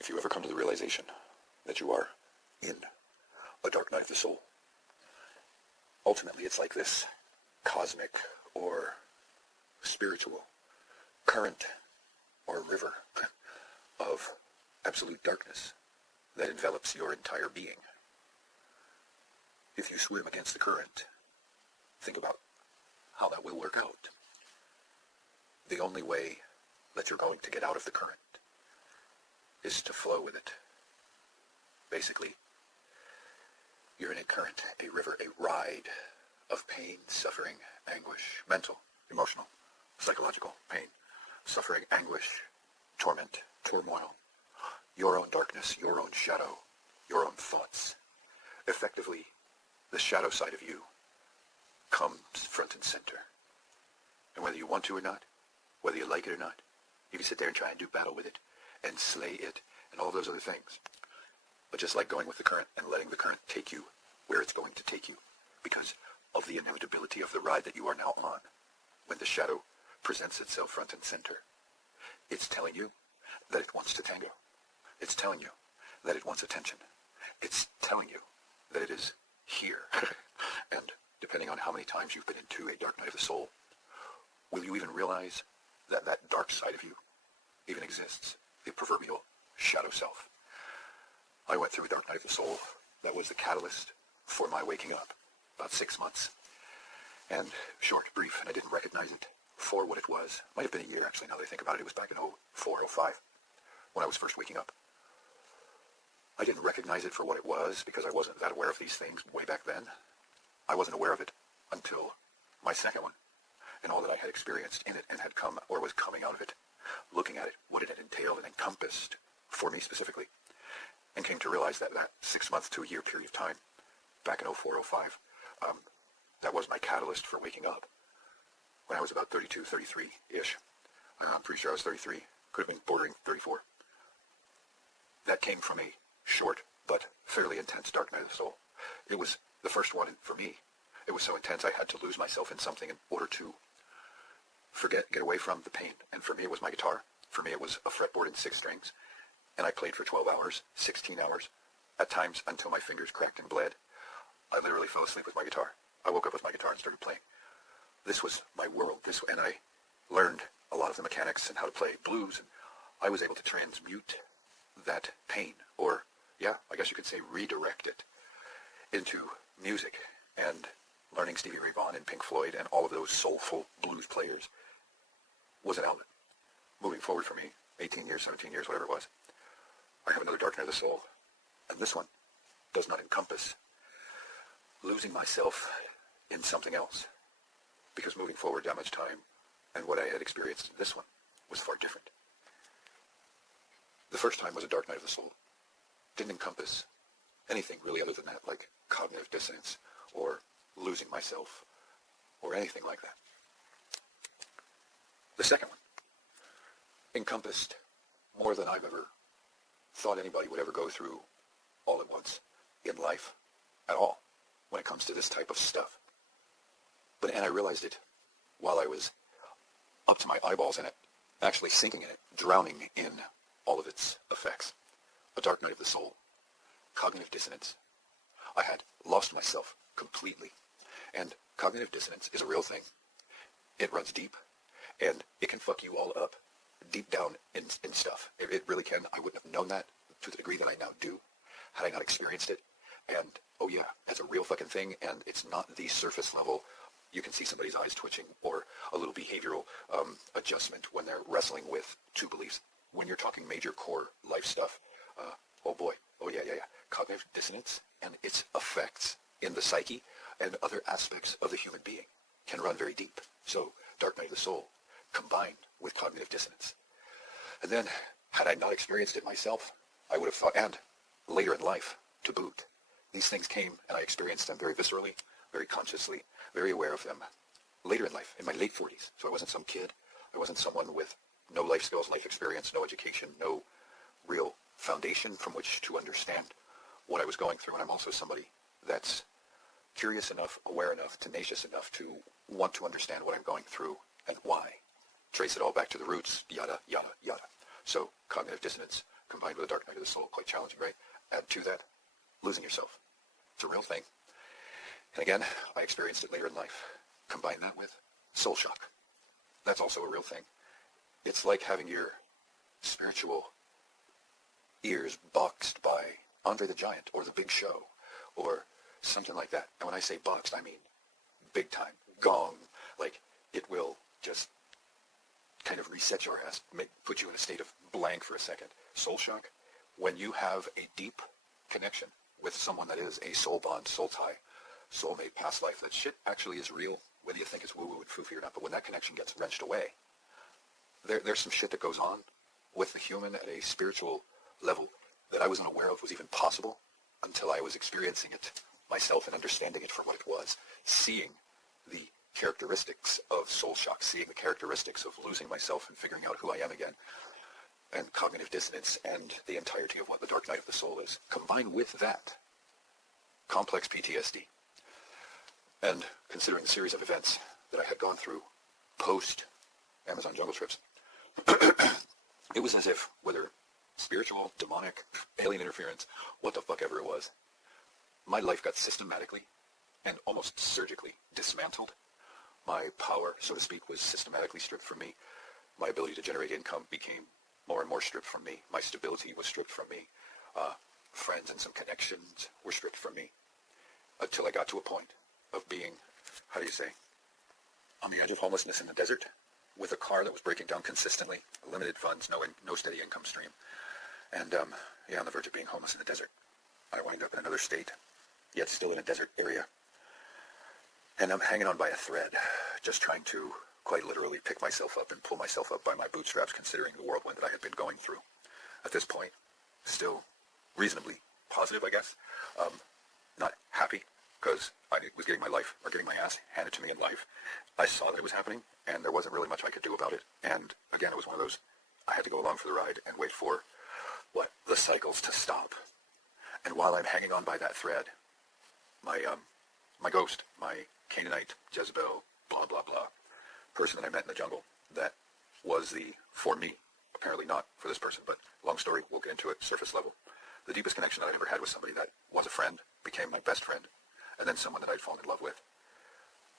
If you ever come to the realization that you are in a dark night of the soul, ultimately it's like this cosmic or spiritual current or river of absolute darkness that envelops your entire being. If you swim against the current, think about how that will work out. The only way that you're going to get out of the current is to flow with it. Basically, you're in a current, a river, a ride of pain, suffering, anguish, mental, emotional, psychological pain, suffering, anguish, torment, turmoil, your own darkness, your own shadow, your own thoughts. Effectively, the shadow side of you comes front and center. And whether you want to or not, whether you like it or not, you can sit there and try and do battle with it and slay it and all those other things. But just like going with the current and letting the current take you where it's going to take you because of the inevitability of the ride that you are now on, when the shadow presents itself front and center, it's telling you that it wants to tangle. It's telling you that it wants attention. It's telling you that it is here. And depending on how many times you've been into a dark night of the soul, will you even realize that that dark side of you even exists, the proverbial shadow self? I went through a dark night of the soul that was the catalyst for my waking up, about 6 months. And short, brief, and I didn't recognize it for what it was. Might have been a year, actually, now that I think about it. It was back in 04, 05, when I was first waking up. I didn't recognize it for what it was because I wasn't that aware of these things way back then. I wasn't aware of it until my second one, and all that I had experienced in it and had come or was coming out of it, looking at it, what it had entailed and encompassed for me specifically, and came to realize that that 6 month to a year period of time, back in 04, 05, that was my catalyst for waking up. When I was about 32, 33-ish, I'm pretty sure I was 33, could have been bordering 34. That came from a short but fairly intense dark night of the soul. It was the first one for me. It was so intense I had to lose myself in something in order to get away from the pain. And for me it was my guitar. For me it was a fretboard and 6 strings. And I played for 12 hours, 16 hours, at times until my fingers cracked and bled. I literally fell asleep with my guitar. I woke up with my guitar and started playing. This was my world. And I learned a lot of the mechanics and how to play blues. And I was able to transmute that pain, or I guess you could say redirect it, into music. And learning Stevie Ray Vaughan and Pink Floyd and all of those soulful blues players was an outlet. Moving forward for me, 18 years, 17 years, whatever it was, I have another dark night of the soul. And this one does not encompass losing myself in something else. Because moving forward that much time and what I had experienced in this one was far different. The first time was a dark night of the soul. Didn't encompass anything really other than that, like cognitive dissonance or losing myself or anything like that. The second one encompassed more than I've ever thought anybody would ever go through all at once in life at all when it comes to this type of stuff. And I realized it while I was up to my eyeballs in it, actually sinking in it, drowning in all of its effects. A dark night of the soul, cognitive dissonance. I had lost myself completely. And cognitive dissonance is a real thing. It runs deep, and it can fuck you all up deep down in stuff. It really can. I wouldn't have known that to the degree that I now do had I not experienced it. And, oh yeah, that's a real fucking thing, and it's not the surface level. You can see somebody's eyes twitching or a little behavioral adjustment when they're wrestling with 2 beliefs. When you're talking major core life stuff, oh boy, oh yeah. Cognitive dissonance and its effects in the psyche and other aspects of the human being can run very deep. So, dark night of the soul combined with cognitive dissonance. And then, had I not experienced it myself, I would have thought, and later in life, to boot, these things came and I experienced them very viscerally, very consciously, very aware of them later in life, in my late 40s. So I wasn't some kid. I wasn't someone with no life skills, life experience, no education, no real foundation from which to understand what I was going through. And I'm also somebody that's curious enough, aware enough, tenacious enough to want to understand what I'm going through and why. Trace it all back to the roots, yada, yada, yada. So cognitive dissonance combined with a dark night of the soul, quite challenging, right? Add to that, losing yourself. It's a real thing. And again, I experienced it later in life. Combine that with soul shock. That's also a real thing. It's like having your spiritual ears boxed by Andre the Giant or The Big Show or something like that. And when I say boxed, I mean big time, gong. Like, it will just kind of reset your ass, put you in a state of blank for a second. Soul shock, when you have a deep connection with someone that is a soul bond, soul tie, soulmate, past life, that shit actually is real, whether you think it's woo-woo and foo-foo or not. But when that connection gets wrenched away, there's some shit that goes on with the human at a spiritual level that I wasn't aware of was even possible until I was experiencing it myself and understanding it for what it was, seeing the characteristics of soul shock, seeing the characteristics of losing myself and figuring out who I am again, and cognitive dissonance and the entirety of what the dark night of the soul is. Combined with that, complex PTSD, and considering the series of events that I had gone through post-Amazon jungle trips, it was as if, whether spiritual, demonic, alien interference, what the fuck ever it was, my life got systematically and almost surgically dismantled. My power, so to speak, was systematically stripped from me. My ability to generate income became more and more stripped from me. My stability was stripped from me. Friends and some connections were stripped from me, until I got to a point of being, how do you say, on the edge of homelessness in the desert, with a car that was breaking down consistently, limited funds, no steady income stream, and on the verge of being homeless in the desert. I wind up in another state, yet still in a desert area, and I'm hanging on by a thread, just trying to quite literally pick myself up and pull myself up by my bootstraps, considering the whirlwind that I had been going through. At this point, still reasonably positive, I guess. Not happy, because I was getting my ass handed to me in life. I saw that it was happening, and there wasn't really much I could do about it. And again, it was one of those, I had to go along for the ride and wait for, the cycles to stop. And while I'm hanging on by that thread, my ghost, my Canaanite, Jezebel, blah, blah, blah, person that I met in the jungle, that was for me, apparently not for this person, but long story, we'll get into it, surface level. The deepest connection that I ever had was somebody that was a friend, became my best friend, and then someone that I'd fallen in love with.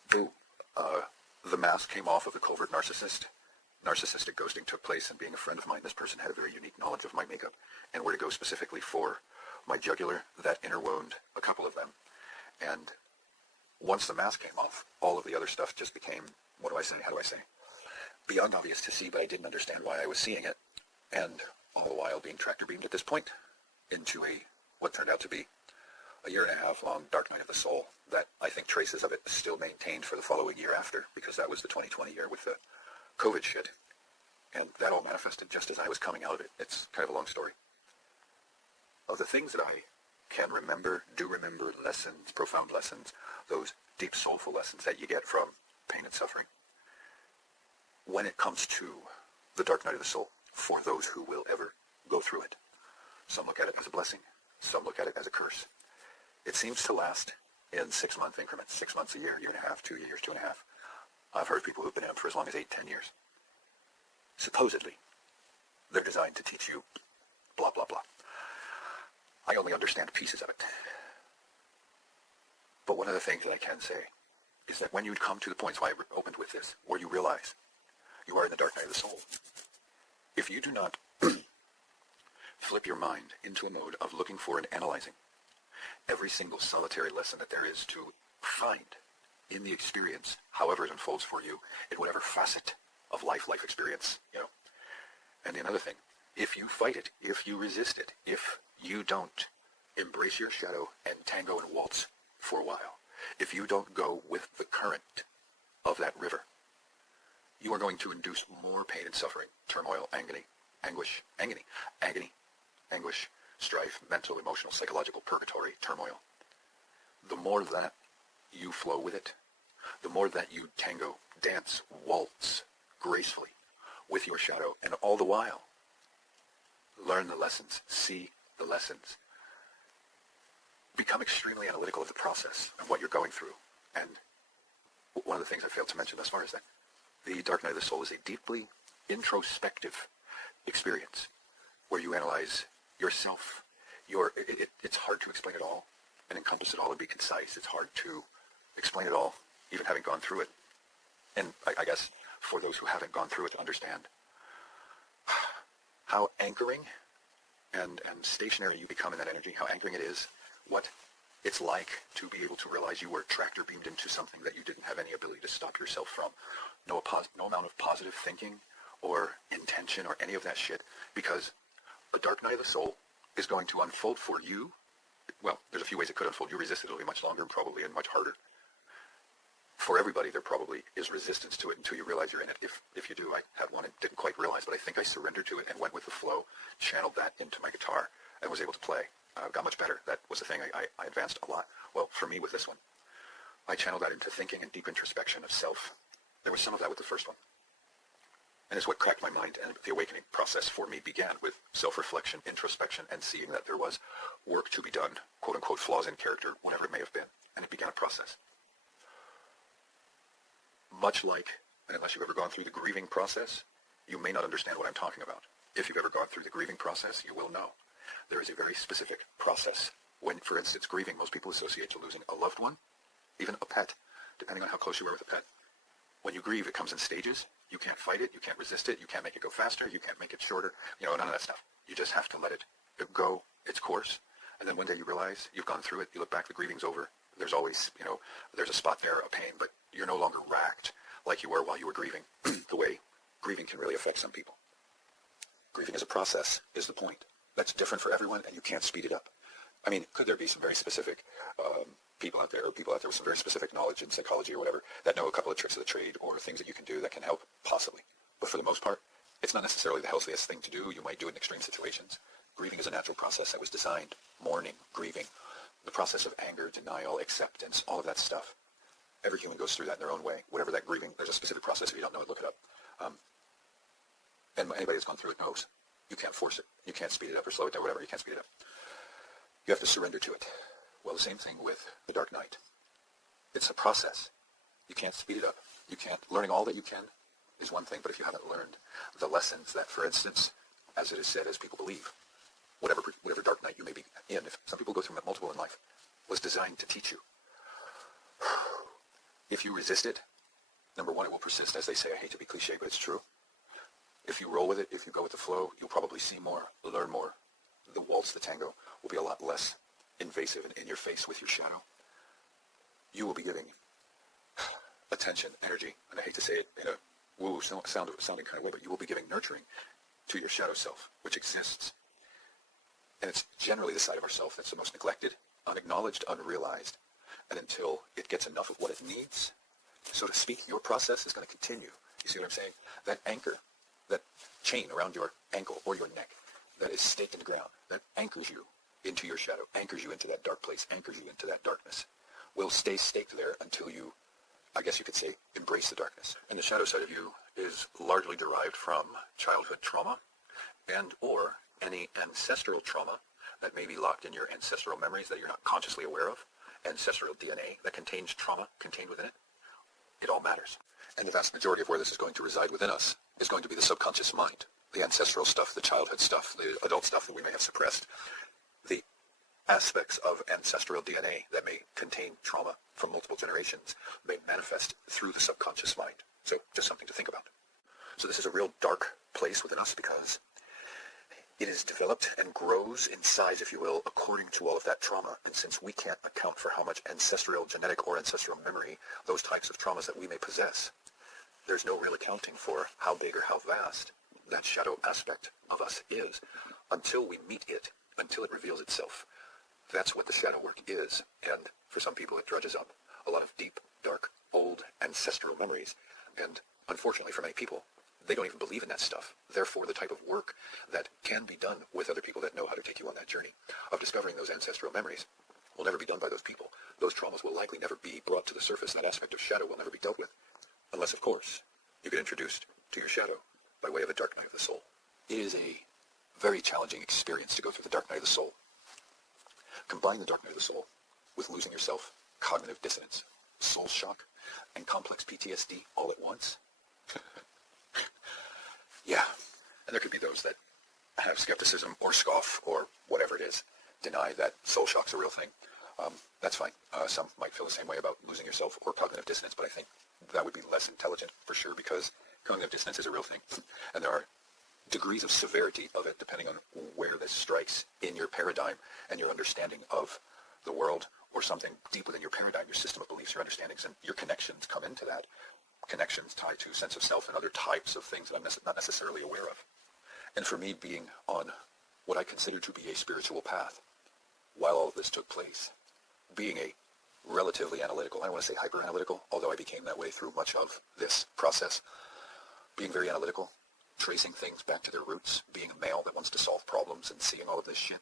The mask came off of the covert narcissist. Narcissistic ghosting took place, and being a friend of mine, this person had a very unique knowledge of my makeup and where to go specifically for my jugular, that inner wound, a couple of them. And once the mask came off, all of the other stuff just became, how do I say, beyond obvious to see, but I didn't understand why I was seeing it. And all the while being tractor beamed at this point into what turned out to be a 1.5 long dark night of the soul that I think traces of it still maintained for the following year after, because that was the 2020 year with the COVID shit. And that all manifested just as I was coming out of it. It's kind of a long story. Of the things that I can remember, do remember, lessons, profound lessons, those deep soulful lessons that you get from pain and suffering, when it comes to the dark night of the soul, for those who will ever go through it. Some look at it as a blessing. Some look at it as a curse. It seems to last in 6-month increments, 6 months, a year, 1.5, 2 years, 2.5. I've heard people who've been in them for as long as 8, 10 years. Supposedly, they're designed to teach you blah, blah, blah. I only understand pieces of it. But one of the things that I can say is that when you come to the points, why I opened with this, where you realize you are in the dark night of the soul, if you do not flip your mind into a mode of looking for and analyzing every single solitary lesson that there is to find in the experience, however it unfolds for you, in whatever facet of life experience, And another thing, if you fight it, if you resist it, if you don't embrace your shadow and tango and waltz for a while, if you don't go with the current of that river, you are going to induce more pain and suffering, turmoil, anguish, strife, mental, emotional, psychological, purgatory, turmoil. The more that you flow with it, the more that you tango, dance, waltz gracefully with your shadow, and all the while learn the lessons, see the lessons, become extremely analytical of the process of what you're going through. And one of the things I failed to mention thus far is that the dark night of the soul is a deeply introspective experience. where you analyze yourself. It's hard to explain it all and encompass it all and be concise. It's hard to explain it all, even having gone through it. And I guess for those who haven't gone through it to understand how anchoring and stationary you become in that energy, how anchoring it is, what it's like to be able to realize you were tractor beamed into something that you didn't have any ability to stop yourself from. No amount of positive thinking or intention or any of that shit, because a dark night of the soul is going to unfold for you. Well, there's a few ways it could unfold. You resist it, it'll be much longer probably and much harder. For everybody, there probably is resistance to it until you realize you're in it. If you do, I had one and didn't quite realize, but I think I surrendered to it and went with the flow, channeled that into my guitar, and was able to play. Got much better. That was the thing. I advanced a lot. Well, for me with this one, I channeled that into thinking and deep introspection of self. There was some of that with the first one. And it's what cracked my mind, and the awakening process for me began with self-reflection, introspection, and seeing that there was work to be done, quote-unquote flaws in character, whatever it may have been. And it began a process. Much like, and unless you've ever gone through the grieving process, you may not understand what I'm talking about. If you've ever gone through the grieving process, you will know. There is a very specific process. When, for instance, grieving, most people associate to losing a loved one, even a pet, depending on how close you are with a pet. When you grieve, it comes in stages. You can't fight it. You can't resist it. You can't make it go faster. You can't make it shorter. None of that stuff. You just have to let it go its course. And then one day you realize you've gone through it. You look back, the grieving's over. There's always, there's a spot there, a pain, but you're no longer racked like you were while you were grieving. The way grieving can really affect some people. Grieving as a process is the point. That's different for everyone, and you can't speed it up. I mean, could there be some very specific people out there with some very specific knowledge in psychology or whatever that know a couple of tricks of the trade or things that you can do that can help? Possibly. But for the most part, it's not necessarily the healthiest thing to do. You might do it in extreme situations. Grieving is a natural process that was designed. Mourning, grieving, the process of anger, denial, acceptance, all of that stuff. Every human goes through that in their own way. Whatever that grieving, there's a specific process. If you don't know it, look it up. And anybody that's gone through it knows. You can't force it. You can't speed it up or slow it down, whatever. You can't speed it up. You have to surrender to it. Well, the same thing with the dark night. It's a process. You can't speed it up. You can't. Learning all that you can is one thing, but if you haven't learned the lessons that, for instance, as it is said, as people believe, whatever dark night you may be in, if some people go through multiple in life, was designed to teach you. If you resist it, number one, it will persist. As they say, I hate to be cliche, but it's true. If you roll with it, if you go with the flow, you'll probably see more, learn more. The waltz, the tango, will be a lot less invasive and in your face with your shadow. You will be giving attention, energy, and I hate to say it in a woo sounding kind of way, but you will be giving nurturing to your shadow self, which exists. And it's generally the side of ourself that's the most neglected, unacknowledged, unrealized. And until it gets enough of what it needs, so to speak, your process is going to continue. You see what I'm saying? That anchor, that chain around your ankle or your neck that is staked in the ground, that anchors you into your shadow, anchors you into that dark place, anchors you into that darkness, will stay staked there until you, I guess you could say, embrace the darkness. And the shadow side of you is largely derived from childhood trauma and or any ancestral trauma that may be locked in your ancestral memories that you're not consciously aware of, ancestral DNA that contains trauma contained within it. It all matters. And the vast majority of where this is going to reside within us is going to be the subconscious mind, the ancestral stuff, the childhood stuff, the adult stuff that we may have suppressed, the aspects of ancestral DNA that may contain trauma from multiple generations may manifest through the subconscious mind. So just something to think about. So this is a real dark place within us because it is developed and grows in size, if you will, according to all of that trauma. And since we can't account for how much ancestral genetic or ancestral memory, those types of traumas that we may possess, there's no real accounting for how big or how vast that shadow aspect of us is until we meet it, until it reveals itself. That's what the shadow work is. And for some people, it drudges up a lot of deep, dark, old ancestral memories. And unfortunately for many people, they don't even believe in that stuff. Therefore, the type of work that can be done with other people that know how to take you on that journey of discovering those ancestral memories will never be done by those people. Those traumas will likely never be brought to the surface. That aspect of shadow will never be dealt with. Unless, of course, you get introduced to your shadow by way of a dark night of the soul. It is a very challenging experience to go through the dark night of the soul. Combine the dark night of the soul with losing yourself, cognitive dissonance, soul shock, and complex PTSD all at once. Yeah, and there could be those that have skepticism or scoff or whatever it is, deny that soul shock's a real thing, that's fine. Some might feel the same way about losing yourself or cognitive dissonance, but I think that would be less intelligent for sure, because cognitive dissonance is a real thing. And there are degrees of severity of it depending on where this strikes in your paradigm and your understanding of the world, or something deep within your paradigm, your system of beliefs, your understandings, and your connections come into that. Connections tied to sense of self and other types of things that I'm not necessarily aware of. And for me, being on what I consider to be a spiritual path while all of this took place, being a relatively analytical, I don't want to say hyper-analytical, although I became that way through much of this process, being very analytical, tracing things back to their roots, being a male that wants to solve problems and seeing all of this shit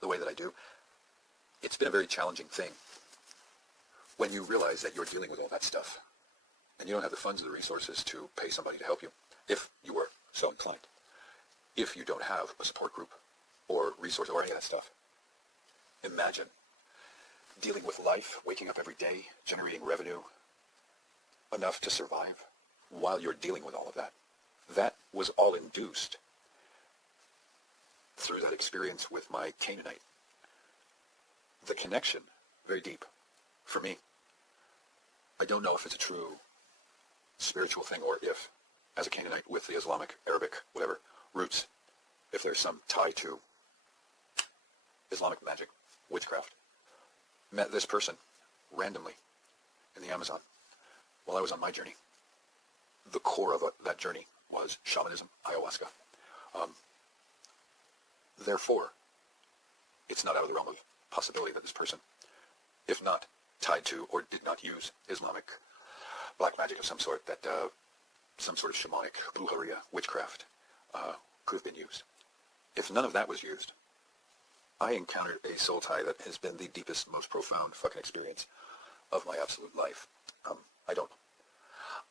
the way that I do, it's been a very challenging thing when you realize that you're dealing with all that stuff and you don't have the funds or the resources to pay somebody to help you, if you were so inclined. If you don't have a support group or resource or any of that stuff, imagine dealing with life, waking up every day, generating revenue enough to survive while you're dealing with all of that. That was all induced through that experience with my Canaanite. The connection, very deep, for me. I don't know if it's a true spiritual thing, or if, as a Canaanite with the Islamic, Arabic, whatever, roots, if there's some tie to Islamic magic, witchcraft. Met this person randomly in the Amazon while I was on my journey. The core of that journey was shamanism, ayahuasca. Therefore, it's not out of the realm of possibility that this person, if not tied to or did not use Islamic black magic of some sort, that some sort of shamanic brujeria, witchcraft, could have been used. If none of that was used, I encountered a soul tie that has been the deepest, most profound fucking experience of my absolute life. I don't know.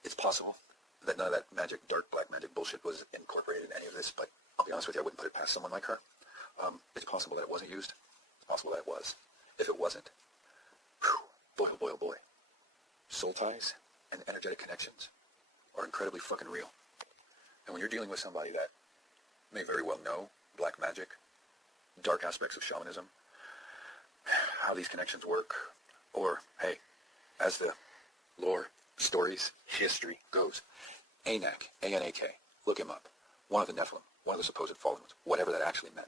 It's possible that none of that magic, dark black magic bullshit was incorporated in any of this, but I'll be honest with you, I wouldn't put it past someone like her. It's possible that it wasn't used. It's possible that it was. If it wasn't, whew, boy, oh boy, oh boy. Soul ties and energetic connections are incredibly fucking real. And when you're dealing with somebody that may very well know black magic, dark aspects of shamanism, how these connections work, or, hey, as the lore, stories, history goes, Anak, A-N-A-K, look him up. One of the Nephilim, one of the supposed fallen ones, whatever that actually meant.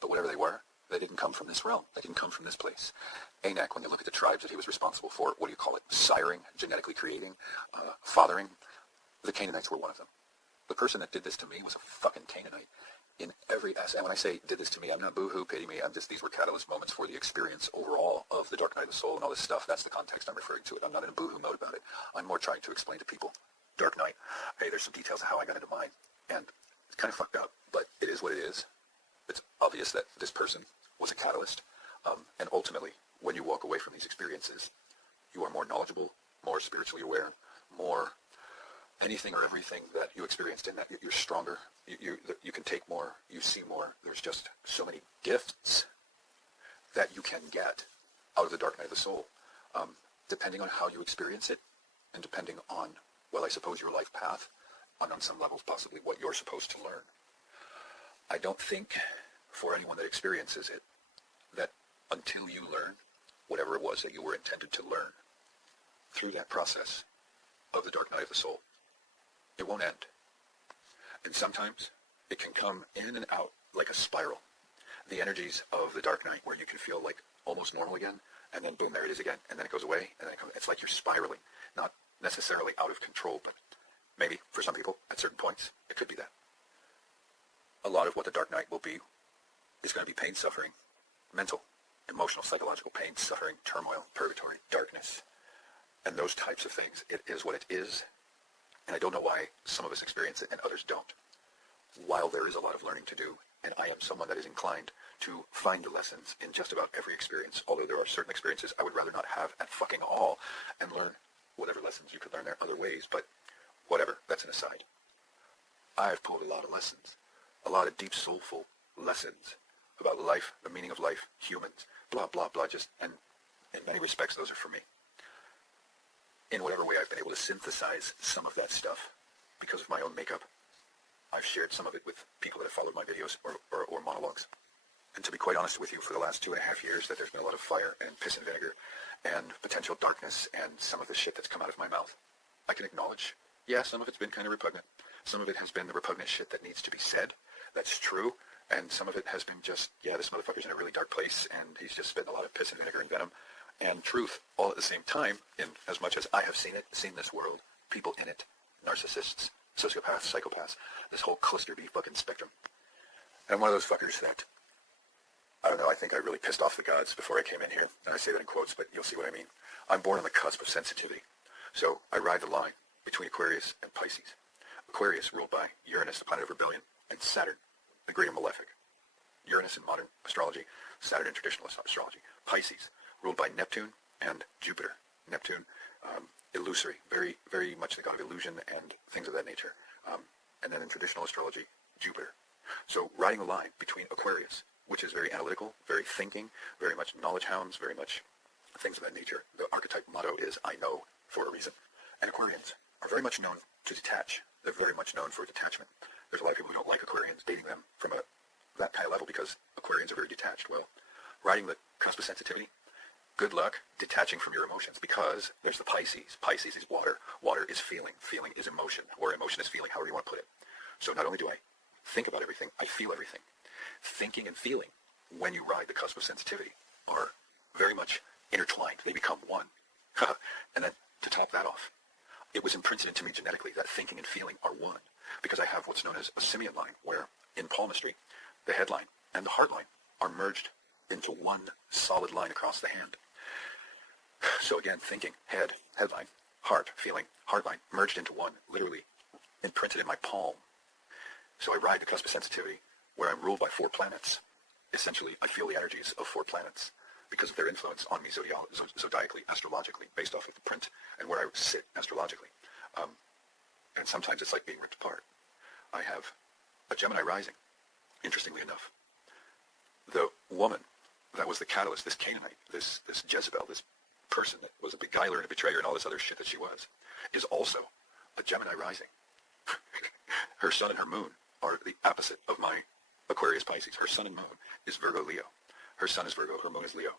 But whatever they were, they didn't come from this realm. They didn't come from this place. Anak, when you look at the tribes that he was responsible for, what do you call it? Siring, genetically creating, fathering. The Canaanites were one of them. The person that did this to me was a fucking Canaanite in every aspect. And when I say did this to me, I'm not boo-hoo, pity me. These were catalyst moments for the experience overall of the dark night of the soul and all this stuff. That's the context I'm referring to it. I'm not in a boo-hoo mode about it. I'm more trying to explain to people, dark night, hey, there's some details of how I got into mine. And it's kind of fucked up, but it is what it is. It's obvious that this person was a catalyst. And ultimately, when you walk away from these experiences, you are more knowledgeable, more spiritually aware, more anything or everything that you experienced in that. You're stronger. You can take more. You see more. There's just so many gifts that you can get out of the dark night of the soul, depending on how you experience it, and depending on, well, I suppose your life path, and on some levels possibly what you're supposed to learn. I don't think for anyone that experiences it, that until you learn whatever it was that you were intended to learn through that process of the dark night of the soul, it won't end. And sometimes it can come in and out like a spiral. The energies of the dark night where you can feel like almost normal again, and then boom, there it is again, and then it goes away, and then it's like you're spiraling, not necessarily out of control, but maybe for some people at certain points, it could be that. A lot of what the dark night will be is going to be pain, suffering, mental, emotional, psychological pain, suffering, turmoil, purgatory, darkness, and those types of things. It is what it is, and I don't know why some of us experience it and others don't. While there is a lot of learning to do, and I am someone that is inclined to find the lessons in just about every experience, although there are certain experiences I would rather not have at fucking all, and learn whatever lessons you could learn there other ways, but whatever, that's an aside. I've pulled a lot of lessons, a lot of deep soulful lessons about life, the meaning of life, humans, blah, blah, blah, just, and in many respects, those are for me. In whatever way I've been able to synthesize some of that stuff because of my own makeup, I've shared some of it with people that have followed my videos or monologues. And to be quite honest with you, for the last 2.5 years, that there's been a lot of fire and piss and vinegar and potential darkness and some of the shit that's come out of my mouth. I can acknowledge, yeah, some of it's been kind of repugnant. Some of it has been the repugnant shit that needs to be said. That's true. And some of it has been just, yeah, this motherfucker's in a really dark place and he's just spitting a lot of piss and vinegar and venom and truth all at the same time, in as much as I have seen it, seen this world, people in it, narcissists, sociopaths, psychopaths, this whole cluster B fucking spectrum. And I'm one of those fuckers that, I don't know, I think I really pissed off the gods before I came in here. And I say that in quotes, but you'll see what I mean. I'm born on the cusp of sensitivity. So I ride the line between Aquarius and Pisces. Aquarius ruled by Uranus, the planet of rebellion, and Saturn, the greater malefic. Uranus in modern astrology, Saturn in traditional astrology. Pisces, ruled by Neptune and Jupiter. Neptune, illusory, very, very much the god of illusion and things of that nature. And then in traditional astrology, Jupiter. So riding the line between Aquarius, which is very analytical, very thinking, very much knowledge hounds, very much things of that nature. The archetype motto is, I know for a reason. And Aquarians are very much known to detach. They're very much known for detachment. There's a lot of people who don't like Aquarians, dating them from that kind of level because Aquarians are very detached. Well, riding the cusp of sensitivity, good luck detaching from your emotions because there's the Pisces. Pisces is water. Water is feeling. Feeling is emotion, or emotion is feeling, however you want to put it. So not only do I think about everything, I feel everything. Thinking and feeling, when you ride the cusp of sensitivity, are very much intertwined. They become one. And then to top that off, it was imprinted into me genetically that thinking and feeling are one, because I have what's known as a simian line, where in palmistry, the head line and the heart line are merged into one solid line across the hand. So again, thinking, headline, heart, feeling, heart line, merged into one, literally imprinted in my palm. So I ride the cusp of sensitivity, where I'm ruled by 4 planets. Essentially, I feel the energies of 4 planets because of their influence on me zodiacally, astrologically, based off of the print and where I sit astrologically. And sometimes it's like being ripped apart. I have a Gemini rising, interestingly enough. The woman that was the catalyst, this Canaanite, this Jezebel, this person that was a beguiler and a betrayer and all this other shit that she was, is also a Gemini rising. Her sun and her moon are the opposite of my Aquarius Pisces. Her sun and moon is Virgo Leo. Her sun is Virgo, her moon is Leo.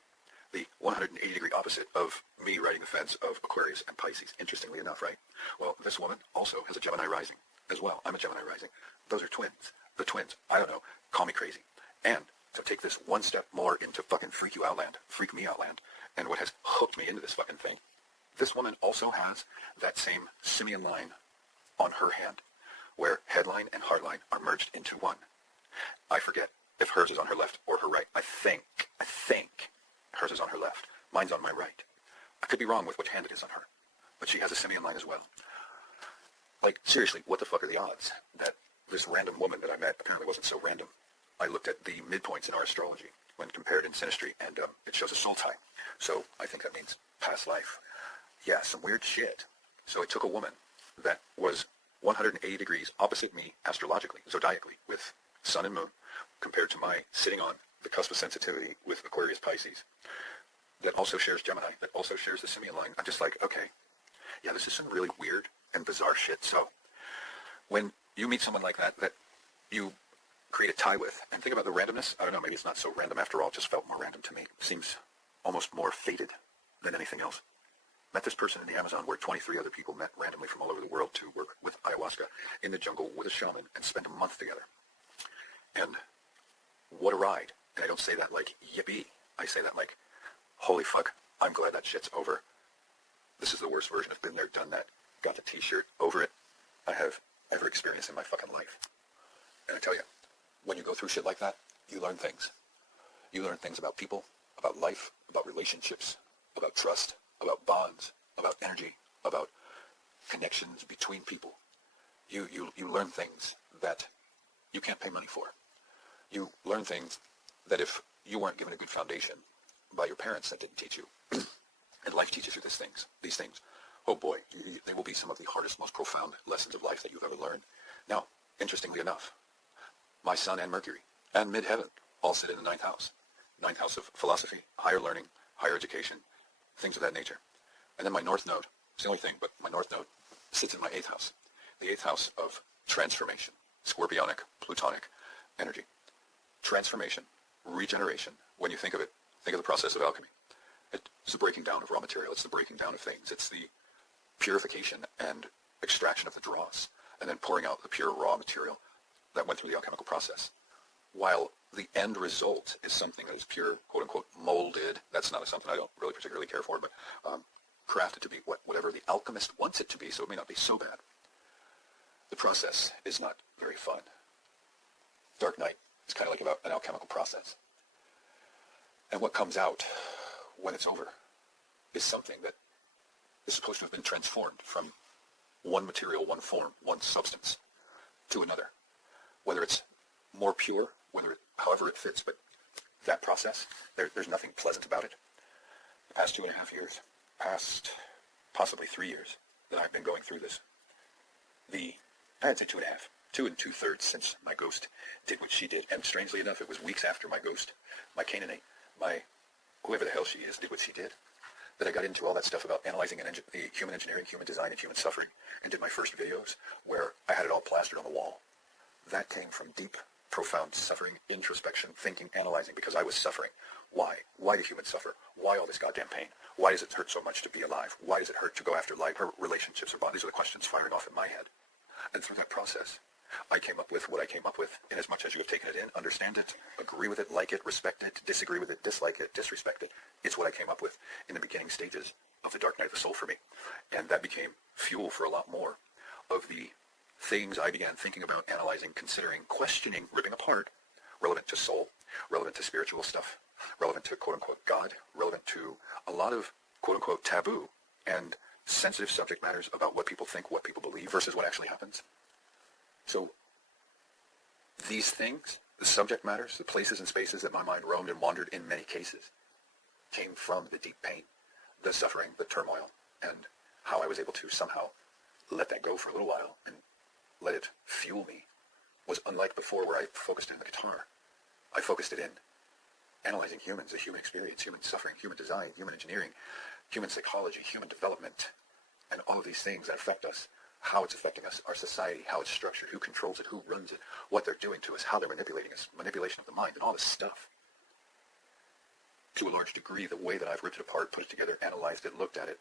The 180-degree opposite of me riding the fence of Aquarius and Pisces, interestingly enough, right? Well, this woman also has a Gemini rising as well. I'm a Gemini rising. Those are twins. The twins, I don't know, call me crazy. And to take this one step more into fucking freak you out land, freak me out land, and what has hooked me into this fucking thing, this woman also has that same simian line on her hand, where headline and heartline are merged into one. I forget if hers is on her left or her right. I think hers is on her left. Mine's on my right. I could be wrong with which hand it is on her, but she has a simian line as well. Like, seriously, what the fuck are the odds that this random woman that I met apparently wasn't so random? I looked at the midpoints in our astrology when compared in synastry, and it shows a soul tie. So I think that means past life. Yeah, some weird shit. So it took a woman that was 180 degrees opposite me astrologically, zodiacally, with sun and moon, compared to my sitting on the cusp of sensitivity with Aquarius Pisces, that also shares Gemini, that also shares the simian line. I'm just like, okay, yeah, this is some really weird and bizarre shit. So when you meet someone like that, that you create a tie with, and think about the randomness, I don't know, maybe it's not so random after all, it just felt more random to me. Seems almost more fated than anything else. Met this person in the Amazon where 23 other people met randomly from all over the world to work with ayahuasca in the jungle with a shaman and spend a month together. And what a ride. And I don't say that like, yippee. I say that like, holy fuck, I'm glad that shit's over. This is the worst version of been there, done that. Got the t-shirt, over it, I have ever experienced in my fucking life. And I tell you, when you go through shit like that, you learn things. You learn things about people, about life, about relationships, about trust, about bonds, about energy, about connections between people. You learn things that you can't pay money for. You learn things that if you weren't given a good foundation by your parents that didn't teach you, and life teaches you these things, oh boy, they will be some of the hardest, most profound lessons of life that you've ever learned. Now, interestingly enough, my sun and Mercury and mid-heaven all sit in the ninth house. Ninth house of philosophy, higher learning, higher education, things of that nature. And then my north node, it's the only thing, but my north node sits in my eighth house. The eighth house of transformation. scorpionic, plutonic energy. Transformation, regeneration, when you think of it, think of the process of alchemy. It's the breaking down of raw material. It's the breaking down of things. It's the purification and extraction of the dross, and then pouring out the pure raw material that went through the alchemical process. While the end result is something that is pure, quote-unquote, molded. That's not something I don't really particularly care for, but crafted to be whatever the alchemist wants it to be, so it may not be so bad. The process is not very fun. Dark night is kind of like about an alchemical process. And what comes out when it's over is something that is supposed to have been transformed from one material, one form, one substance to another. Whether it's more pure, however it fits, but that process, there's nothing pleasant about it. The past 2.5 years, past possibly 3 years that I've been going through this. I'd say 2.5, 2 2/3 since my ghost did what she did. And strangely enough, it was weeks after my ghost, my Canaanite, whoever the hell she is, did what she did, that I got into all that stuff about analyzing the human engineering, human design, and human suffering, and did my first videos where I had it all plastered on the wall. That came from deep, profound suffering, introspection, thinking, analyzing, because I was suffering. Why? Why do humans suffer? Why all this goddamn pain? Why does it hurt so much to be alive? Why does it hurt to go after life or relationships or bodies? These are the questions firing off in my head. And through that process, I came up with what I came up with, in as much as you have taken it in, understand it, agree with it, like it, respect it, disagree with it, dislike it, disrespect it. It's what I came up with in the beginning stages of the dark night of the soul for me. And that became fuel for a lot more of the things I began thinking about, analyzing, considering, questioning, ripping apart, relevant to soul, relevant to spiritual stuff, relevant to quote-unquote God, relevant to a lot of quote-unquote taboo and sensitive subject matters about what people think, what people believe, versus what actually happens. So these things, the subject matters, the places and spaces that my mind roamed and wandered in many cases, came from the deep pain, the suffering, the turmoil, and how I was able to somehow let that go for a little while and let it fuel me was unlike before, where I focused in the guitar. I focused it in analyzing humans, the human experience, human suffering, human design, human engineering, human psychology, human development, and all of these things that affect us, how it's affecting us, our society, how it's structured, who controls it, who runs it, what they're doing to us, how they're manipulating us, manipulation of the mind, and all this stuff. To a large degree, the way that I've ripped it apart, put it together, analyzed it, looked at it,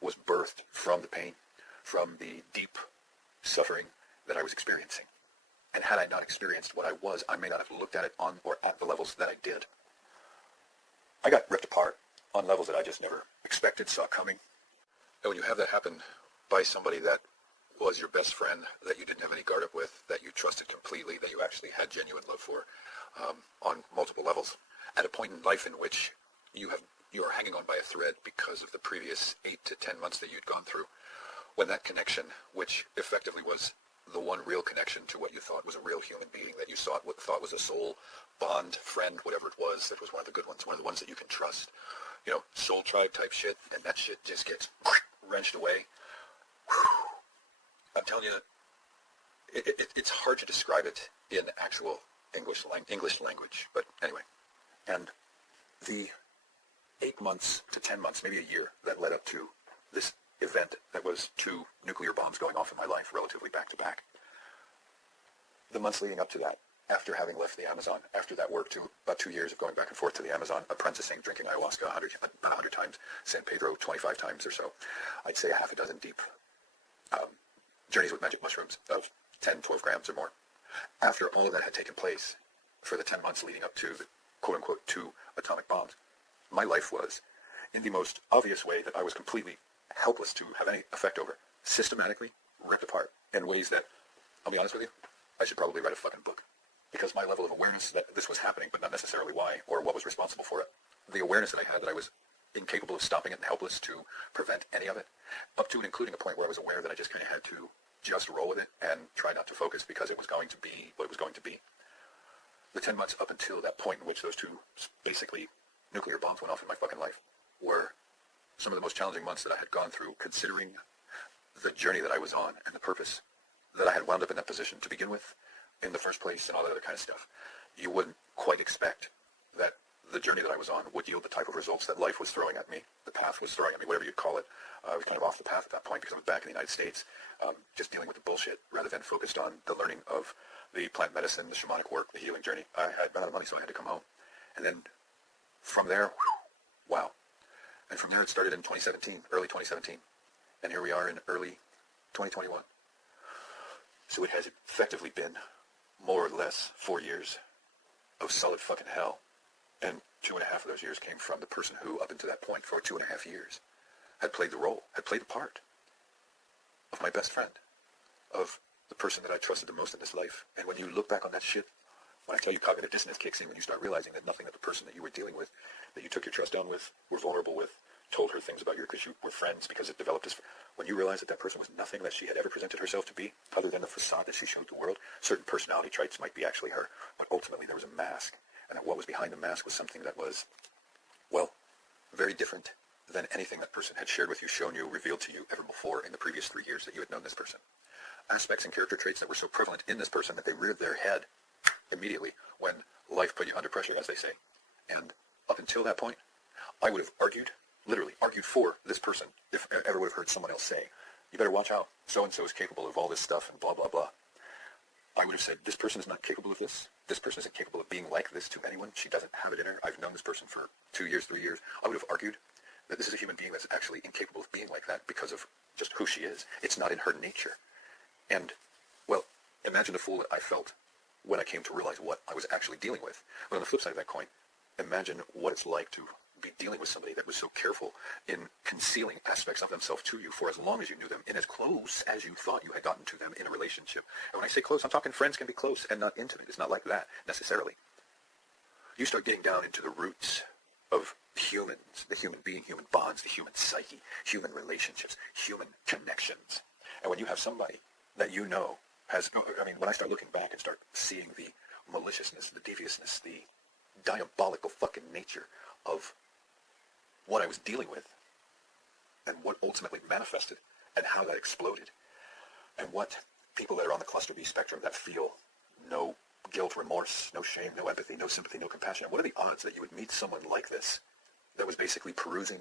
was birthed from the pain, from the deep suffering that I was experiencing. And had I not experienced what I was, I may not have looked at it on or at the levels that I did. I got ripped apart on levels that I just never expected, saw coming. And when you have that happen by somebody that was your best friend, that you didn't have any guard up with, that you trusted completely, that you actually had genuine love for, on multiple levels, at a point in life in which you are hanging on by a thread because of the previous 8 to 10 months that you'd gone through, when that connection, which effectively was the one real connection to what you thought was a real human being, that you thought was a soul bond, friend, whatever it was, that was one of the good ones, one of the ones that you can trust, soul tribe type shit, and that shit just gets wrenched away. I'm telling you, it's hard to describe it in actual English language, but anyway. And the 8 months to 10 months, maybe a year, that led up to this event that was 2 nuclear bombs going off in my life relatively back to back. The months leading up to that, after having left the Amazon, after that work, to about 2 years of going back and forth to the Amazon, apprenticing, drinking ayahuasca about 100 times, San Pedro 25 times or so, I'd say a half a dozen deep journeys with magic mushrooms of 10, 12 grams or more. After all of that had taken place, for the 10 months leading up to the quote-unquote 2 atomic bombs, my life was, in the most obvious way that I was completely helpless to have any effect over, systematically ripped apart in ways that, I'll be honest with you, I should probably write a fucking book. Because my level of awareness that this was happening, but not necessarily why or what was responsible for it, the awareness that I had that I was incapable of stopping it and helpless to prevent any of it, up to and including a point where I was aware that I just kind of had to just roll with it and try not to focus because it was going to be what it was going to be. The 10 months up until that point in which those 2 basically nuclear bombs went off in my fucking life were some of the most challenging months that I had gone through, considering the journey that I was on and the purpose that I had wound up in that position to begin with in the first place and all that other kind of stuff. You wouldn't quite expect that the journey that I was on would yield the type of results that life was throwing at me, the path was throwing at me, whatever you'd call it. I was kind of off the path at that point because I was back in the United States, just dealing with the bullshit rather than focused on the learning of the plant medicine, the shamanic work, the healing journey. I had run out of money, so I had to come home. And then from there, wow. And from there it started in 2017, early 2017. And here we are in early 2021. So it has effectively been more or less 4 years of solid fucking hell. And 2.5 of those years came from the person who, up until that point, for 2.5 years, had played the role, had played the part of my best friend, of the person that I trusted the most in this life. And when you look back on that shit, when I tell you cognitive dissonance kicks in, when you start realizing that nothing that the person that you were dealing with, that you took your trust down with, were vulnerable with, told her things about you because you were friends, because it developed as... When you realize that that person was nothing that she had ever presented herself to be, other than the facade that she showed the world, certain personality traits might be actually her, but ultimately there was a mask. And that what was behind the mask was something that was, well, very different than anything that person had shared with you, shown you, revealed to you ever before in the previous 3 years that you had known this person. Aspects and character traits that were so prevalent in this person that they reared their head immediately when life put you under pressure, as they say. And up until that point, I would have argued, literally argued for this person if I ever would have heard someone else say, you better watch out, so-and-so is capable of all this stuff and blah, blah, blah. I would have said, this person is not capable of this. This person isn't capable of being like this to anyone. She doesn't have it in her. I've known this person for 2 years, 3 years. I would have argued that this is a human being that's actually incapable of being like that because of just who she is. It's not in her nature. And, well, imagine the fool that I felt when I came to realize what I was actually dealing with. But on the flip side of that coin, imagine what it's like to be dealing with somebody that was so careful in concealing aspects of themselves to you for as long as you knew them, and as close as you thought you had gotten to them in a relationship. And when I say close, I'm talking friends can be close and not intimate. It's not like that, necessarily. You start getting down into the roots of humans, the human being, human bonds, the human psyche, human relationships, human connections. And when you have somebody that you know has, I mean, when I start looking back and start seeing the maliciousness, the deviousness, the diabolical fucking nature of what I was dealing with, and what ultimately manifested, and how that exploded, and what people that are on the cluster B spectrum that feel no guilt, remorse, no shame, no empathy, no sympathy, no compassion, what are the odds that you would meet someone like this that was basically perusing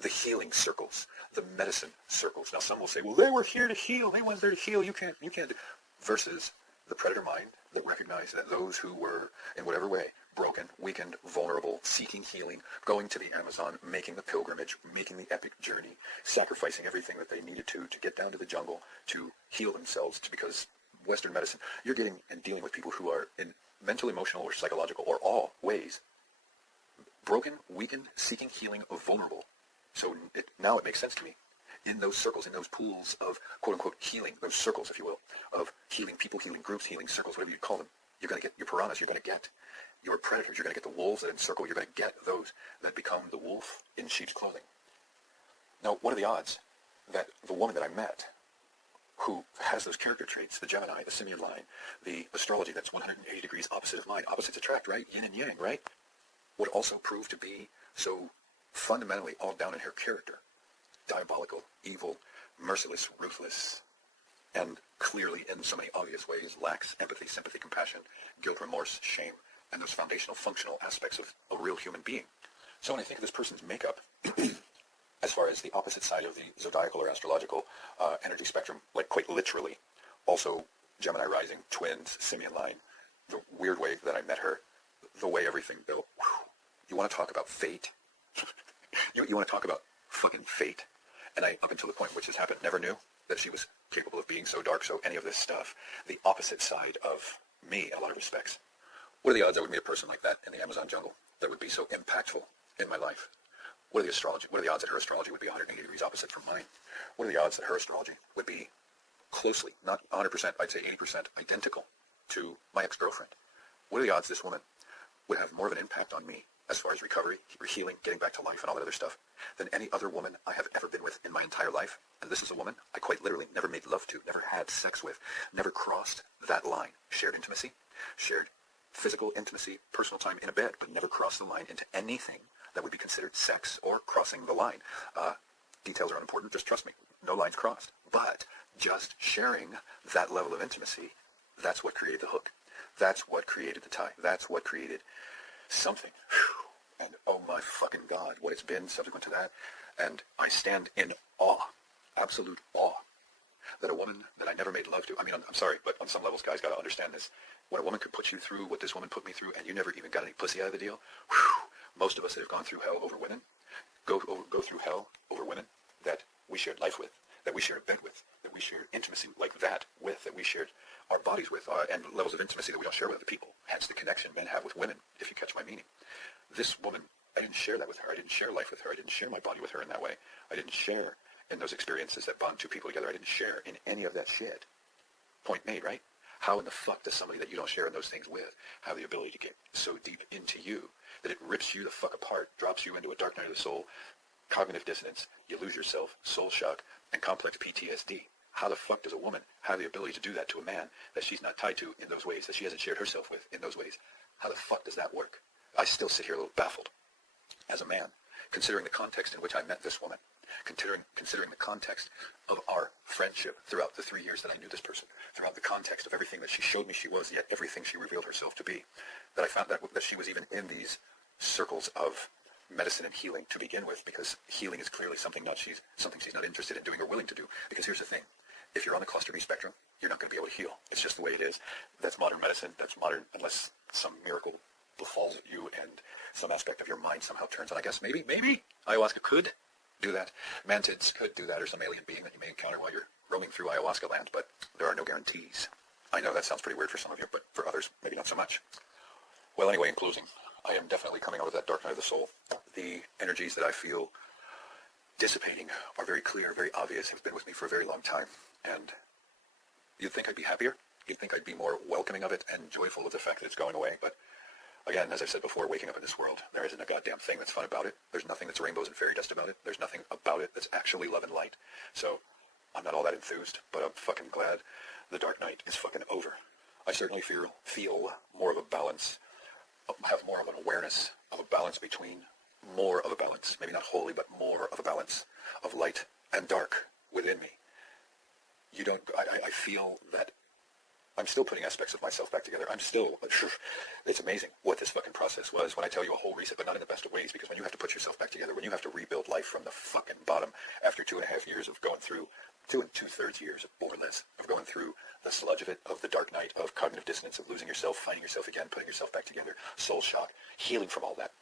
the healing circles, the medicine circles? Now some will say, well, they were here to heal, they weren't there to heal, you can't do. Versus the predator mind that recognized that those who were, in whatever way, broken, weakened, vulnerable, seeking healing, going to the Amazon, making the pilgrimage, making the epic journey, sacrificing everything that they needed to get down to the jungle, to heal themselves, because Western medicine, you're getting and dealing with people who are in mental, emotional, or psychological, or all ways, broken, weakened, seeking healing, or vulnerable. So now it makes sense to me. In those circles, in those pools of quote-unquote healing, those circles, if you will, of healing people, healing groups, healing circles, whatever you call them, you're going to get your piranhas, you're going to get your predators, you're going to get the wolves that encircle, you're going to get those that become the wolf in sheep's clothing. Now, what are the odds that the woman that I met, who has those character traits, the Gemini, the Simian line, the astrology that's 180 degrees opposite of mine, opposites attract, right? Yin and yang, right? Would also prove to be so fundamentally all down in her character. Diabolical, evil, merciless, ruthless, and clearly in so many obvious ways lacks empathy, sympathy, compassion, guilt, remorse, shame, and those foundational, functional aspects of a real human being. So when I think of this person's makeup, as far as the opposite side of the zodiacal or astrological energy spectrum, like quite literally, also Gemini rising, twins, Simian line, the weird way that I met her, the way everything built. Whew. You want to talk about fate? you want to talk about fucking fate? And I, up until the point which has happened, never knew that she was capable of being so dark, so any of this stuff. The opposite side of me in a lot of respects. What are the odds I would meet a person like that in the Amazon jungle that would be so impactful in my life? What are the odds that her astrology would be 180 degrees opposite from mine? What are the odds that her astrology would be closely, not 100%, I'd say 80% identical to my ex-girlfriend? What are the odds this woman would have more of an impact on me as far as recovery, healing, getting back to life, and all that other stuff, than any other woman I have ever been with in my entire life? And this is a woman I quite literally never made love to, never had sex with, never crossed that line. Shared intimacy, shared physical intimacy, personal time in a bed, but never crossed the line into anything that would be considered sex or crossing the line. Details are unimportant, just trust me, no lines crossed. But just sharing that level of intimacy, that's what created the hook. That's what created the tie. That's what created something. Whew. And oh my fucking God, what it's been subsequent to that. And I stand in awe, absolute awe, that a woman that I never made love to, I mean, I'm sorry, but on some levels, guys got to understand this. When a woman could put you through what this woman put me through, and you never even got any pussy out of the deal, whew, most of us that have gone through hell over women, go through hell over women that we shared life with, that we shared a bed with, that we shared intimacy like that with, that we shared our bodies with, and levels of intimacy that we don't share with other people. Hence the connection men have with women, if you catch my meaning. This woman, I didn't share that with her. I didn't share life with her. I didn't share my body with her in that way. I didn't share in those experiences that bond two people together. I didn't share in any of that shit. Point made, right? How in the fuck does somebody that you don't share in those things with have the ability to get so deep into you that it rips you the fuck apart, drops you into a dark night of the soul, cognitive dissonance, you lose yourself, soul shock, and complex PTSD? How the fuck does a woman have the ability to do that to a man that she's not tied to in those ways, that she hasn't shared herself with in those ways? How the fuck does that work? I still sit here a little baffled as a man, considering the context in which I met this woman, considering the context of our friendship throughout the 3 years that I knew this person, throughout the context of everything that she showed me she was, yet everything she revealed herself to be, that I found that she was even in these circles of medicine and healing to begin with, because healing is clearly something she's not interested in doing or willing to do. Because here's the thing, if you're on the cluster B spectrum, you're not going to be able to heal. It's just the way it is. That's modern medicine. That's modern, unless some miracle befalls you and some aspect of your mind somehow turns on. I guess maybe ayahuasca could do that. Mantids could do that, or some alien being that you may encounter while you're roaming through ayahuasca land, but there are no guarantees. I know that sounds pretty weird for some of you, but for others, maybe not so much. Well, anyway, in closing, I am definitely coming out of that dark night of the soul. The energies that I feel dissipating are very clear, very obvious, have been with me for a very long time. And you'd think I'd be happier. You'd think I'd be more welcoming of it and joyful of the fact that it's going away. But again, as I said before, waking up in this world, there isn't a goddamn thing that's fun about it. There's nothing that's rainbows and fairy dust about it. There's nothing about it that's actually love and light. So I'm not all that enthused, but I'm fucking glad the dark night is fucking over. I certainly feel more of a balance, have more of an awareness of a balance between, more of a balance, maybe not wholly, but more of a balance of light and dark within me. I feel that I'm still putting aspects of myself back together. It's amazing what this fucking process was when I tell you a whole reset, but not in the best of ways, because when you have to put yourself back together, when you have to rebuild life from the fucking bottom after 2.5 years of going through, 2 2/3 years, more or less, of going through the sludge of it, of the dark night, of cognitive dissonance, of losing yourself, finding yourself again, putting yourself back together, soul shock, healing from all that,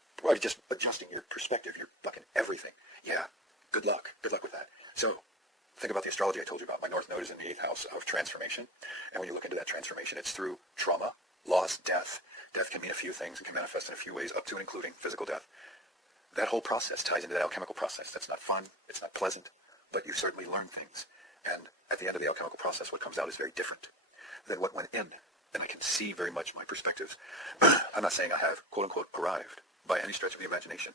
just adjusting your perspective, your fucking everything. Yeah, good luck with that. So, think about the astrology I told you about. My North Node is in the 8th house of transformation. And when you look into that transformation, it's through trauma, loss, death. Death can mean a few things and can manifest in a few ways, up to and including physical death. That whole process ties into that alchemical process. That's not fun. It's not pleasant. But you certainly learn things. And at the end of the alchemical process, what comes out is very different than what went in. And I can see very much my perspectives. I'm not saying I have, quote unquote, arrived by any stretch of the imagination.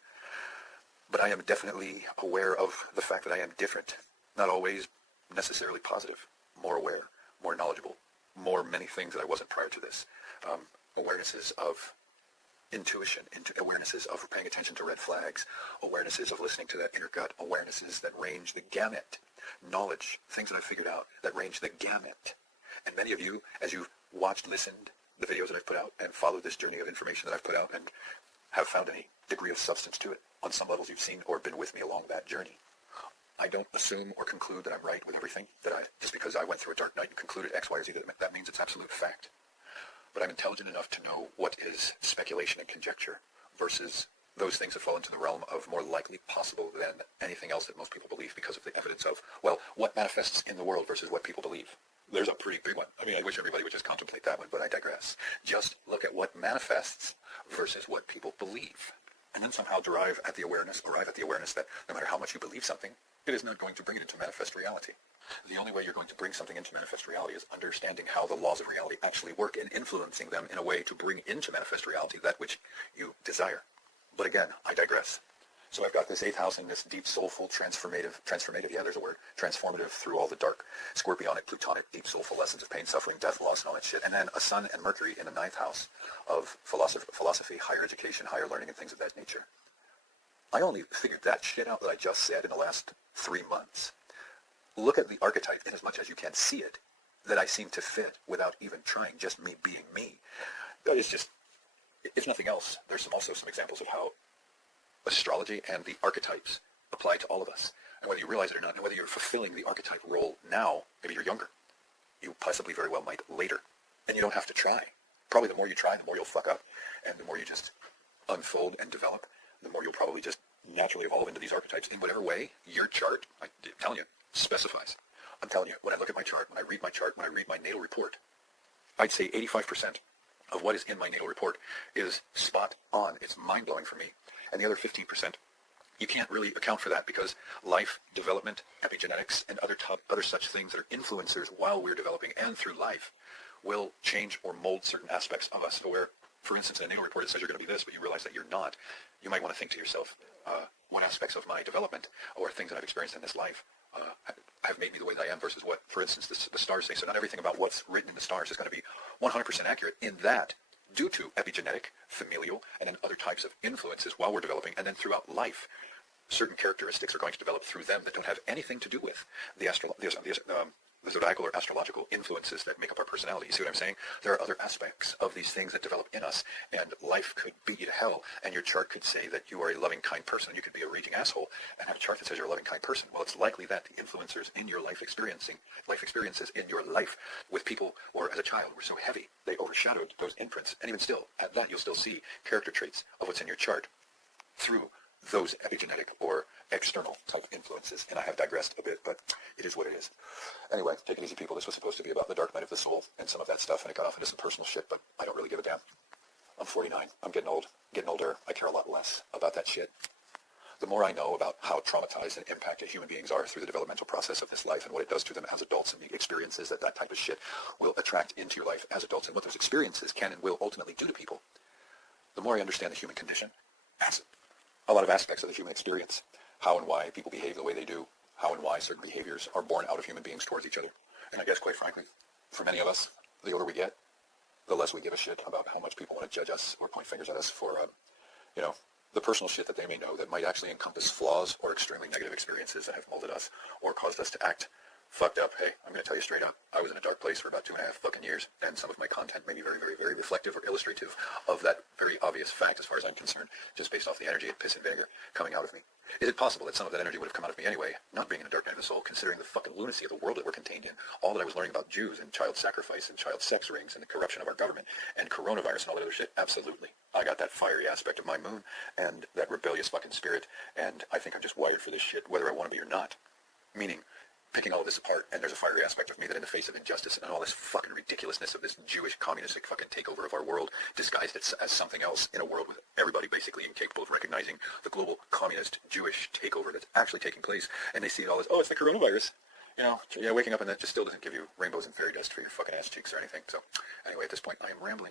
But I am definitely aware of the fact that I am different. Not always necessarily positive, more aware, more knowledgeable, more many things that I wasn't prior to this. Awarenesses of intuition, awarenesses of paying attention to red flags, awarenesses of listening to that inner gut, awarenesses that range the gamut, knowledge, things that I've figured out that range the gamut. And many of you, as you've watched, listened, the videos that I've put out, and followed this journey of information that I've put out, and have found any degree of substance to it, on some levels you've seen or been with me along that journey. I don't assume or conclude that I'm right with everything, just because I went through a dark night and concluded X, Y, or Z, that means it's absolute fact. But I'm intelligent enough to know what is speculation and conjecture versus those things that fall into the realm of more likely possible than anything else that most people believe, because of the evidence of, well, what manifests in the world versus what people believe. There's a pretty big one. I mean, I wish everybody would just contemplate that one, but I digress. Just look at what manifests versus what people believe. And then somehow arrive at the awareness that no matter how much you believe something, it is not going to bring it into manifest reality. The only way you're going to bring something into manifest reality is understanding how the laws of reality actually work and influencing them in a way to bring into manifest reality that which you desire. But again, I digress. So I've got this 8th house in this deep, soulful, transformative, yeah, there's a word, transformative through all the dark, scorpionic, plutonic, deep, soulful lessons of pain, suffering, death, loss, and all that shit. And then a sun and Mercury in the 9th house of philosophy, higher education, higher learning, and things of that nature. I only figured that shit out that I just said in the last 3 months. Look at the archetype in as much as you can see it, that I seem to fit without even trying, just me being me. It's just, if nothing else, there's also some examples of how astrology and the archetypes apply to all of us. And whether you realize it or not, and whether you're fulfilling the archetype role now, maybe you're younger, you possibly very well might later. And you don't have to try. Probably the more you try, the more you'll fuck up. And the more you just unfold and develop, the more you'll probably just naturally evolve into these archetypes in whatever way your chart, I'm telling you, specifies. I'm telling you, when I look at my chart, when I read my chart, when I read my natal report, I'd say 85% of what is in my natal report is spot on. It's mind-blowing for me. And the other 15%, you can't really account for that because life, development, epigenetics, and other such things that are influencers while we're developing and through life will change or mold certain aspects of us. So where, for instance, in a natal report it says you're going to be this, but you realize that you're not, you might want to think to yourself, what aspects of my development or things that I've experienced in this life have made me the way that I am versus what, for instance, the stars say. So not everything about what's written in the stars is going to be 100% accurate in that, due to epigenetic, familial, and then other types of influences while we're developing, and then throughout life, certain characteristics are going to develop through them that don't have anything to do with the zodiacal or astrological influences that make up our personality. You see what I'm saying? There are other aspects of these things that develop in us, and life could beat you to hell, and your chart could say that you are a loving, kind person. You could be a raging asshole and have a chart that says you're a loving, kind person. Well, it's likely that the influencers in your life experiences in your life with people or as a child were so heavy, they overshadowed those imprints. And even still, at that, you'll still see character traits of what's in your chart through those epigenetic or external type influences. And I have digressed a bit, but it is what it is. Anyway, take it easy, people. This was supposed to be about the dark night of the soul and some of that stuff, and it got off into some personal shit, but I don't really give a damn. I'm 49. I'm getting old, getting older. I care a lot less about that shit. The more I know about how traumatized and impacted human beings are through the developmental process of this life and what it does to them as adults and the experiences that type of shit will attract into your life as adults and what those experiences can and will ultimately do to people, the more I understand the human condition as a lot of aspects of the human experience, how and why people behave the way they do, how and why certain behaviors are born out of human beings towards each other. And I guess, quite frankly, for many of us, the older we get, the less we give a shit about how much people want to judge us or point fingers at us for, the personal shit that they may know that might actually encompass flaws or extremely negative experiences that have molded us or caused us to act fucked up. Hey, I'm going to tell you straight up, I was in a dark place for about 2.5 fucking years, and some of my content may be very, very, very reflective or illustrative of that very obvious fact as far as I'm concerned, just based off the energy of piss and vinegar coming out of me. Is it possible that some of that energy would have come out of me anyway, not being in a dark night of the soul, considering the fucking lunacy of the world that we're contained in, all that I was learning about Jews and child sacrifice and child sex rings and the corruption of our government and coronavirus and all that other shit? Absolutely. I got that fiery aspect of my moon and that rebellious fucking spirit, and I think I'm just wired for this shit, whether I want to be or not. Meaning, picking all of this apart, and there's a fiery aspect of me that in the face of injustice and all this fucking ridiculousness of this Jewish communistic fucking takeover of our world, disguised as something else in a world with everybody basically incapable of recognizing the global communist Jewish takeover that's actually taking place, and they see it all as, oh, it's the coronavirus. Waking up and that just still doesn't give you rainbows and fairy dust for your fucking ass cheeks or anything. So anyway, at this point, I am rambling.